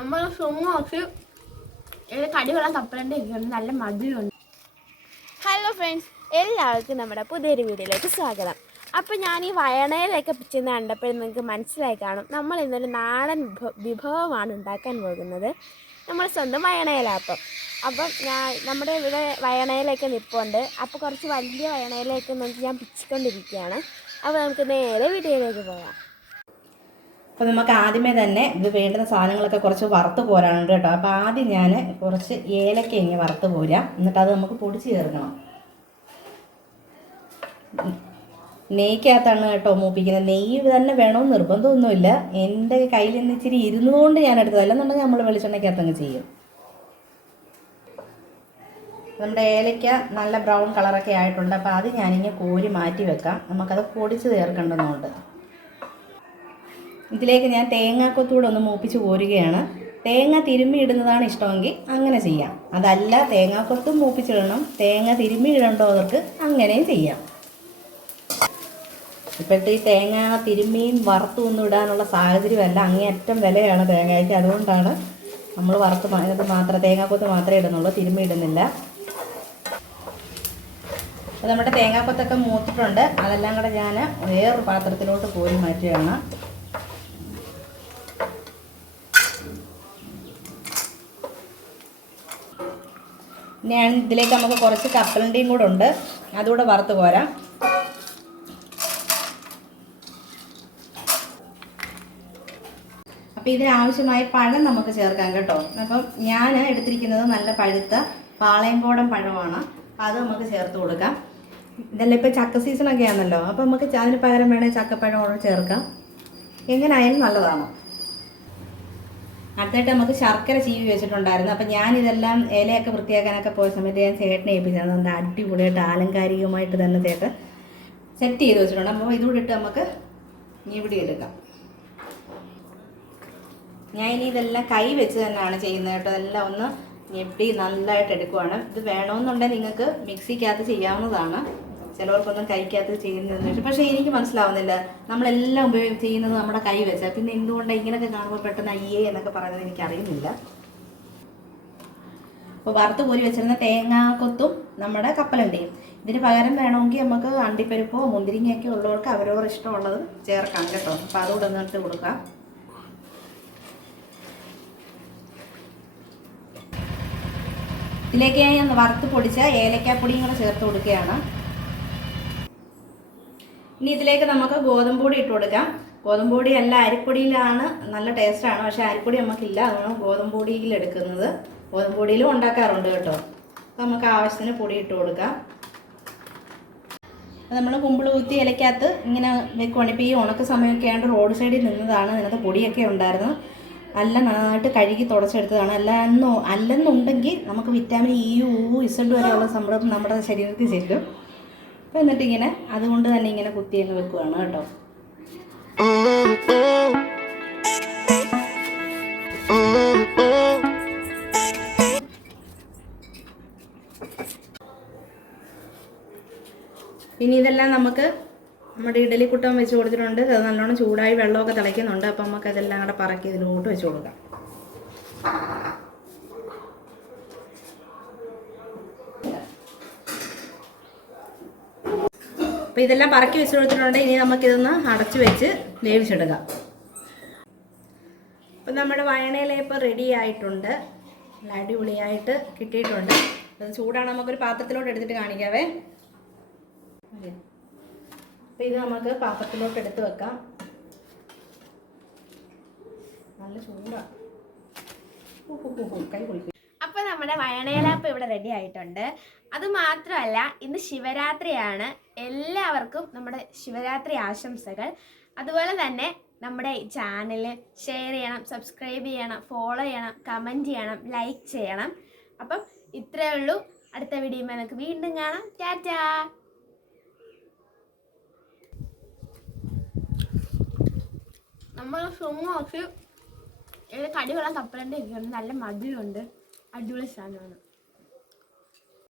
നമ്മൾ ഇത് കടിവെള്ള കപ്പലന്റെ നല്ല മധുരമുണ്ട് ഹലോ ഫ്രണ്ട്സ് എല്ലാവർക്കും നമ്മുടെ പുതിയൊരു വീഡിയോയിലേക്ക് സ്വാഗതം. അപ്പോൾ ഞാൻ ഈ വയണയിലൊക്കെ പിച്ചുന്ന കണ്ടപ്പോൾ നിങ്ങൾക്ക് മനസ്സിലായി കാണും. നമ്മൾ ഇന്നൊരു നാടൻ വിഭ- വിഭവമാണ് ഉണ്ടാക്കാൻ പോകുന്നത്. നമ്മൾ സ്വന്തം വയണയിലാപ്പം അപ്പം. ഞാൻ നമ്മുടെ ഇവിടെ വയണയിലൊക്കെ നിൽപ്പുണ്ട് അപ്പോൾ കുറച്ച് വലിയ വയണയിലേക്ക് നോക്കി ഞാൻ പിച്ചിക്കൊണ്ടിരിക്കുകയാണ്. അപ്പോൾ നമുക്ക് നേരെ വീഡിയോയിലേക്ക് പോകാം. അപ്പോൾ നമുക്ക് ആദ്യമേ തന്നെ ഇത് വേണ്ടുന്ന സാധനങ്ങളൊക്കെ കുറച്ച് വറുത്ത് പോരാനുണ്ട് കേട്ടോ. അപ്പോൾ ആദ്യം ഞാൻ കുറച്ച് ഏലക്ക ഇങ്ങനെ വറുത്ത് പോരാം. എന്നിട്ട് അത് നമുക്ക് പൊടിച്ച് ചേർക്കണം. നെയ്ക്കകത്താണ് കേട്ടോ മൂപ്പിക്കുന്നത്. നെയ്യ് തന്നെ വേണമെന്ന് നിർബന്ധമൊന്നുമില്ല. എന്റെ കയ്യിൽ നിന്ന് ഇച്ചിരി ഇരുന്നുകൊണ്ട് ഞാൻ എടുത്തത്. അല്ലെന്നുണ്ടെങ്കിൽ നമ്മൾ വെളിച്ചെണ്ണയ്ക്കകത്ത് അങ്ങ് ചെയ്യും. നമ്മുടെ ഏലയ്ക്ക നല്ല ബ്രൗൺ കളറൊക്കെ ആയിട്ടുണ്ട്. അപ്പോൾ അത് ഞാനിങ്ങനെ കോരി മാറ്റി വെക്കാം. നമുക്കത് പൊടിച്ച് ചേർക്കേണ്ടതുണ്ട്. ഇതിലേക്ക് ഞാൻ തേങ്ങാക്കൊത്തൂടെ ഒന്ന് മൂപ്പിച്ച് കോരുകയാണ്. തേങ്ങ തിരുമ്മി ഇടുന്നതാണ് ഇഷ്ടമെങ്കിൽ അങ്ങനെ ചെയ്യാം. അതല്ല തേങ്ങാക്കൊത്തും മൂപ്പിച്ചിടണം. തേങ്ങ തിരുമ്മി ഇടേണ്ടവർക്ക് അങ്ങനെയും ചെയ്യാം. ഇപ്പോഴത്തെ ഈ തേങ്ങ തിരുമ്മിയും വറുത്തും ഒന്നും ഇടാനുള്ള സാഹചര്യമല്ല. അങ്ങേയറ്റം വിലയാണ് തേങ്ങയ്ക്ക്. അതുകൊണ്ടാണ് നമ്മൾ വറുത്ത് അതിനകത്ത് മാത്രം തേങ്ങാക്കൊത്ത് മാത്രമേ ഇടുന്നുള്ളൂ. തിരുമ്മി ഇടുന്നില്ല. അപ്പോൾ നമ്മുടെ തേങ്ങാക്കൊത്തൊക്കെ മൂത്തിട്ടുണ്ട്. അതെല്ലാം കൂടെ ഞാൻ വേറൊരു പാത്രത്തിലോട്ട് കോരി മാറ്റുകയാണ്. ഞാൻ ഇതിലേക്ക് നമുക്ക് കുറച്ച് കപ്പലണ്ടിയും കൂടെ ഉണ്ട്. അതുകൂടെ വറുത്ത് പോരാം. അപ്പോൾ ഇതിനാവശ്യമായ പഴം നമുക്ക് ചേർക്കാം കേട്ടോ. അപ്പം ഞാൻ എടുത്തിരിക്കുന്നത് നല്ല പഴുത്ത പാളയംകോടൻ പഴമാണ്. അത് നമുക്ക് ചേർത്ത് കൊടുക്കാം. ഇതെല്ലാം ഇപ്പോൾ ചക്ക സീസണൊക്കെ ആണല്ലോ. അപ്പോൾ നമുക്ക് അതിന് പകരം വേണേൽ ചക്കപ്പഴം ചേർക്കാം. എങ്ങനെയായാലും നല്ലതാണ്. അടുത്തായിട്ട് നമുക്ക് ശർക്കര ചീവി വെച്ചിട്ടുണ്ടായിരുന്നു. അപ്പം ഞാനിതെല്ലാം ഇലയൊക്കെ വൃത്തിയാക്കാനൊക്കെ പോയ സമയത്ത് ഞാൻ ചേട്ടനെ ഏൽപ്പിച്ചത്. നല്ല അടിപൊളിയായിട്ട് ആലങ്കാരികമായിട്ട് തന്നെ ചേട്ടൻ സെറ്റ് ചെയ്ത് വെച്ചിട്ടുണ്ട്. അപ്പോൾ ഇതുകൂടി ഇട്ട് നമുക്ക് ഇവിടെ എടുക്കാം ഞാൻ ഇനി ഇതെല്ലാം കൈ വെച്ച് തന്നെയാണ് ചെയ്യുന്നത് കേട്ടോ. ഇതെല്ലാം ഒന്ന് ഞെപ്പി നല്ലതായിട്ട് എടുക്കുവാണ്. ഇത് വേണമെന്നുണ്ടെങ്കിൽ നിങ്ങൾക്ക് മിക്സിക്കകത്ത് ചെയ്യാവുന്നതാണ്. ചിലവർക്കൊന്നും കഴിക്കാത്തത് ചെയ്യുന്നതെന്ന് വെച്ചാൽ പക്ഷേ എനിക്ക് മനസ്സിലാവുന്നില്ല. നമ്മളെല്ലാം ഉപയോഗം ചെയ്യുന്നത് നമ്മുടെ കൈ വെച്ചാൽ പിന്നെ എന്തുകൊണ്ടാണ് ഇങ്ങനെയൊക്കെ കാണുമ്പോൾ പെട്ടെന്ന് അയ്യേ എന്നൊക്കെ പറയുന്നത് എനിക്കറിയുന്നില്ല. അപ്പോൾ വറുത്ത് കോരി വെച്ചിരുന്ന തേങ്ങാക്കൊത്തും നമ്മുടെ കപ്പലണ്ടിയും. ഇതിന് പകരം വേണമെങ്കിൽ നമുക്ക് അണ്ടിപ്പരിപ്പോ മുന്തിരിങ്ങയൊക്കെ ഉള്ളവർക്ക് അവരവർ ഇഷ്ടമുള്ളത് ചേർക്കാം കേട്ടോ. അപ്പോൾ അതുകൂടെ ഒന്നിട്ട് കൊടുക്കാം. ഇതിലേക്ക് ഞാൻ വറുത്ത് പൊടിച്ച ഏലക്കാപ്പൊടിയും കൂടെ ചേർത്ത് കൊടുക്കുകയാണ്. ഇനി ഇതിലേക്ക് നമുക്ക് ഗോതമ്പ് പൊടി ഇട്ട് കൊടുക്കാം. ഗോതമ്പ് പൊടി അല്ല അരിപ്പൊടിയിലാണ് നല്ല ടേസ്റ്റാണ് പക്ഷേ അരിപ്പൊടി നമുക്കില്ല അതുകൊണ്ട് ഗോതമ്പ് പൊടിയിൽ എടുക്കുന്നത്. ഗോതമ്പ് പൊടിയിലും ഉണ്ടാക്കാറുണ്ട് കേട്ടോ. അപ്പോൾ നമുക്ക് ആവശ്യത്തിന് പൊടി ഇട്ട് കൊടുക്കാം. നമ്മൾ കുമ്പിൾ കുത്തി ഇലക്കകത്ത് ഇങ്ങനെ വെക്കുവാണ്. ഇപ്പോൾ ഈ ഉണക്ക സമയമൊക്കെ ആണ് റോഡ് സൈഡിൽ നിന്നതാണ് അതിനകത്ത് പൊടിയൊക്കെ ഉണ്ടായിരുന്നു നല്ല നന്നായിട്ട് കഴുകി തുടച്ചെടുത്തതാണ്. അല്ല എന്നോ അല്ലെന്നുണ്ടെങ്കിൽ നമുക്ക് വിറ്റാമിൻ ഇ യു ഇസഡ് വരെയുള്ള സംഭവം നമ്മുടെ ശരീരത്തിൽ ചെല്ലും അപ്പോൾ എന്നിട്ട് ഇങ്ങനെ അതുകൊണ്ട് തന്നെ ഇങ്ങനെ കുത്തി അങ്ങ് വെക്കുവാണ് കേട്ടോ. ഇനി ഇതെല്ലാം നമുക്ക് നമ്മുടെ ഇഡലി കുട്ടം വെച്ച് കൊടുത്തിട്ടുണ്ട്. അത് നല്ലോണം ചൂടായി വെള്ളമൊക്കെ തിളയ്ക്കുന്നുണ്ട്. അപ്പം നമുക്ക് അതെല്ലാം കൂടെ പറക്കി ഇതിലോട്ട് വെച്ച് കൊടുക്കാം. അപ്പോൾ ഇതെല്ലാം പറക്കി വെച്ച് കൊടുത്തിട്ടുണ്ട് ഇനി നമുക്കിതൊന്ന് അടച്ചു വെച്ച് വേവിച്ചെടുക്കാം. അപ്പം നമ്മുടെ വയണയിലേപ്പ് റെഡി ആയിട്ടുണ്ട്. നല്ല അടിപൊളിയായിട്ട് കിട്ടിയിട്ടുണ്ട്. അത് ചൂടാണ്. നമുക്കൊരു പാത്രത്തിലോട്ട് എടുത്തിട്ട് കാണിക്കാവേ. അപ്പോൾ അപ്പം ഇത് നമുക്ക് പാത്രത്തിലോട്ട് എടുത്ത് വെക്കാം. നല്ല ചൂടാ. ഹു, ഹു, ഹു, ഹു, കൈ കുളിക്കും അപ്പോൾ നമ്മുടെ വയണയിലാപ്പ് ഇവിടെ റെഡി ആയിട്ടുണ്ട്. അത് മാത്രമല്ല ഇന്ന് ശിവരാത്രിയാണ്. എല്ലാവർക്കും നമ്മുടെ ശിവരാത്രി ആശംസകൾ. അതുപോലെ തന്നെ നമ്മുടെ ചാനൽ ഷെയർ ചെയ്യണം സബ്സ്ക്രൈബ് ചെയ്യണം ഫോളോ ചെയ്യണം കമന്റ് ചെയ്യണം ലൈക്ക് ചെയ്യണം. അപ്പം ഇത്രയേ ഉള്ളൂ. അടുത്ത വീഡിയോയിൽ നമുക്ക് വീണ്ടും കാണാം. ടാറ്റാ! നമ്മൾ സുമോക്ക് കടിവെള്ള ഇരിക്കുന്നുണ്ട് നല്ല മധുരമുണ്ട്. അടിപൊളി സാധനമാണ്.